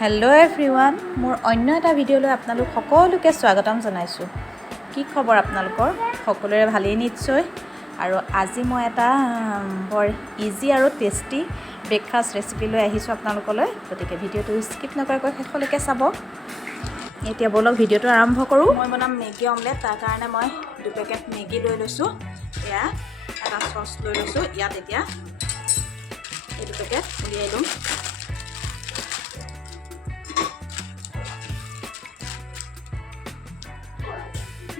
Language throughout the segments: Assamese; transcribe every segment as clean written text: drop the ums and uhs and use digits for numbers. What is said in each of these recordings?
হেল্ল' এভৰিৱান, মোৰ অন্য এটা ভিডিঅ'লৈ আপোনালোক সকলোকে স্বাগতম জনাইছোঁ। কি খবৰ আপোনালোকৰ? সকলোৰে ভালেই নিশ্চয়। আৰু আজি মই এটা বৰ ইজি আৰু টেষ্টি ব্ৰেকফাষ্ট ৰেচিপি লৈ আহিছোঁ আপোনালোকলৈ। গতিকে ভিডিঅ'টো স্কিপ নকৰাকৈ শেষলৈকে চাব। এতিয়া ব'লক ভিডিঅ'টো আৰম্ভ কৰোঁ। মই বনাম মেগী অমলেট। তাৰ কাৰণে মই 2 পেকেট মেগী লৈ লৈছোঁ। এয়া এটা চচ লৈ লৈছোঁ। ইয়াত এতিয়া এই 2 পেকেট উলিয়াই ল'ম।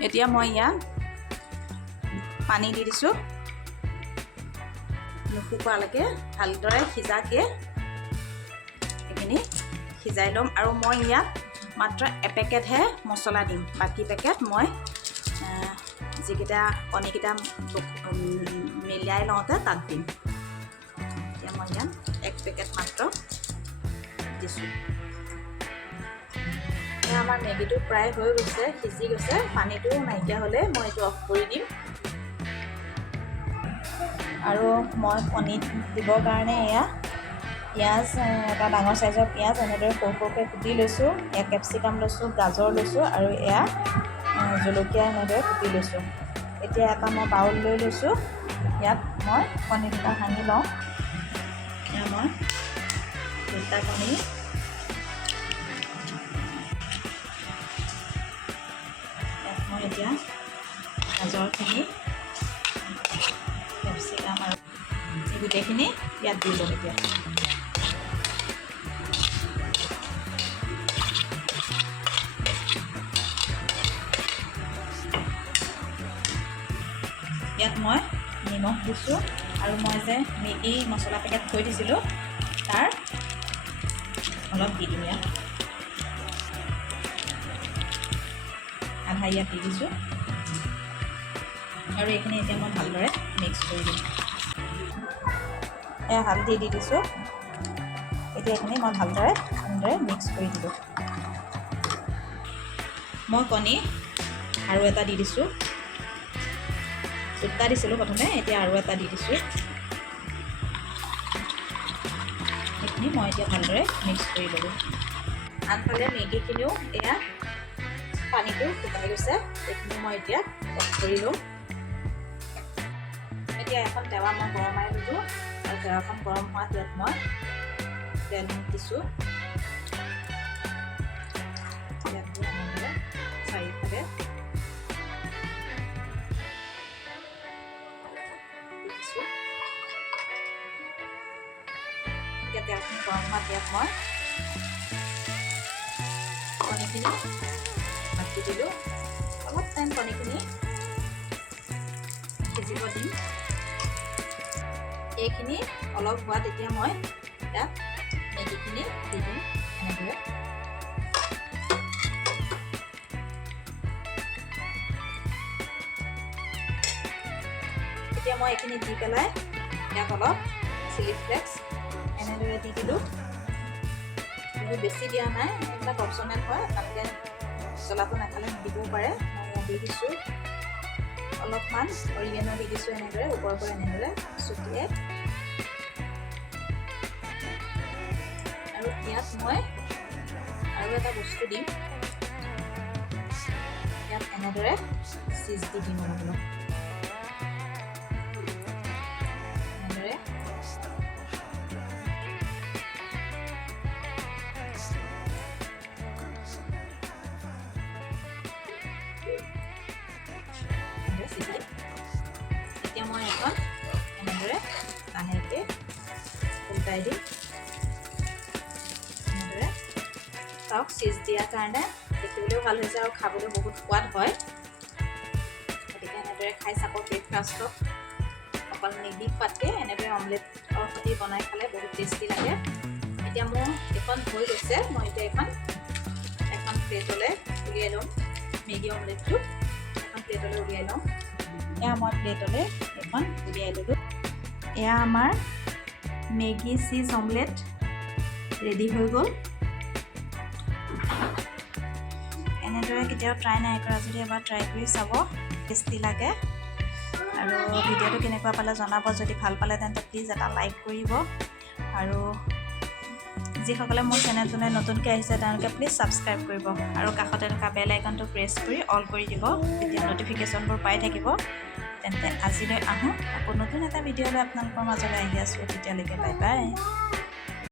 এতিয়া মই ইয়াত পানী দি দিছোঁ। নুশুকোৱালৈকে ভালদৰে সিজাকৈ এইখিনি সিজাই ল'ম। আৰু মই ইয়াত মাত্ৰ এপেকেটহে মছলা দিম। বাকী পেকেট মই যিকেইটা কণীকেইটা মিলাই লওঁতে তাত দিম। এতিয়া মই ইয়াত 1 পেকেট মাত্ৰ দিছোঁ। আমাৰ মেগীটো প্ৰায় হৈ গৈছে, সিজি গৈছে। পানীটো নাইকিয়া হ'লে মই এইটো অফ কৰি দিম। আৰু মই কণীত দিবৰ কাৰণে এয়া পিঁয়াজ, এটা ডাঙৰ চাইজৰ পিঁয়াজ এনেদৰে সৰু সৰুকৈ কুটি লৈছোঁ। এয়া কেপচিকাম লৈছোঁ, গাজৰ লৈছোঁ আৰু এয়া জলকীয়া এনেদৰে কুটি লৈছোঁ। এতিয়া এটা মই বাউল লৈ লৈছোঁ। ইয়াত মই কণী দুটা সানি লওঁ। এয়া মই 2টা কণী মই এতিয়া গাজৰখিনি, কেপচিকাম আৰু এই গোটেইখিনি ইয়াত দি লওঁ। এতিয়া ইয়াত মই নিমখ দিছোঁ আৰু মই যে মেগী মছলা পেকেট থৈ দিছিলোঁ তাৰ অলপ দি দিম। ইয়াত আধা ইয়াত দি দিছোঁ আৰু এইখিনি এতিয়া মই ভালদৰে মিক্স কৰি দিম। এয়া হালধি দি দিছোঁ। এতিয়া এইখিনি মই ভালদৰে মিক্স কৰি দিলোঁ। মই কণী আৰু এটা দি দিছোঁ। 2টা দিছিলোঁ প্ৰথমে, এতিয়া আৰু এটা দি দিছোঁ। এইখিনি মই এতিয়া ভালদৰে মিক্স কৰি ল'লোঁ। আনফালে মেগীখিনিও এয়া পানীটো শুকাই গৈছে। এইখিনি মই এতিয়া অফ কৰি লওঁ। এতিয়া এখন টাৱা মই গৰমাই দিলোঁ আৰু টাৱাখন গৰম হোৱাত ইয়াত মই তেল দিছোঁ। ইয়াত এনেদৰে চাৰিওফালে দিছোঁ। এতিয়া তেলখিনি গৰম হোৱাত ইয়াত মই কণীখিনি বাকি দিলোঁ। অলপ টাইম কণীখিনি সিজিব দিম। এইখিনি অলপ হোৱাত এতিয়া মই ইয়াত মেগীখিনি দি দিম এনেদৰে। এতিয়া মই এইখিনি দি পেলাই ইয়াত অলপ চিলি ফ্লেক্স এনেদৰে দি দিলোঁ। কিন্তু বেছি দিয়া নাই, এইবিলাক অপশ্যনেল হয়। আপোনালোকে মছলাটো নাখালে দিবও পাৰে। মই ইয়াত দি দিছোঁ অলপমান অৰিগেনো দি দিছোঁ এনেদৰে ওপৰৰ পৰা এনেদৰে ছটিয়াই। আৰু ইয়াত মই আৰু এটা বস্তু দিম। ইয়াত এনেদৰে চীজ দি দিম অলপ অলপ। এনেদৰে এতিয়া মই এখন এনেদৰে লাহেকৈ উল্টাই দিম। এনেদৰে চাওক, চীজ দিয়াৰ কাৰণে দেখিবলৈও ভাল হৈছে আৰু খাবলৈ বহুত সোৱাদ হয়। গতিকে এনেদৰে খাই চাব ব্ৰেকফাষ্টত। অকল মেগী খোৱাতকৈ এনেদৰে অমলেটৰ সৈতে বনাই খালে বহুত টেষ্টি লাগে। এতিয়া মোৰ এখন হৈ গৈছে। মই এতিয়া এখন প্লেটলৈ উলিয়াই ল'ম। মেগী অমলেটটো এখন প্লেটলৈ উলিয়াই লওঁ। এয়া মই প্লেটলৈ এখন উলিয়াই ল'লোঁ। এয়া আমাৰ মেগী চীজ অমলেট ৰেডি হৈ গ'ল। এনেদৰে কেতিয়াও ট্ৰাই নাই কৰা যদি এবাৰ ট্ৰাই কৰি চাব, টেষ্টি লাগে। আৰু ভিডিঅ'টো কেনেকুৱা পালে জনাব। যদি ভাল পালে তেন্তে প্লিজ এটা লাইক কৰিব। আৰু যিসকলে মোৰ চেনেলটোলৈ নতুনকৈ আহিছে তেওঁলোকে প্লিজ ছাবস্ক্ৰাইব কৰিব আৰু কাষতে থকা বেল আইকনটো প্ৰেছ কৰি অল কৰি দিব, তেতিয়া ন'টিফিকেশ্যনবোৰ পাই থাকিব। তেন্তে আজিলৈ আহোঁ, আকৌ নতুন এটা ভিডিঅ' লৈ আপোনালোকৰ মাজলৈ আহি আছোঁ। তেতিয়ালৈকে বাই বাই।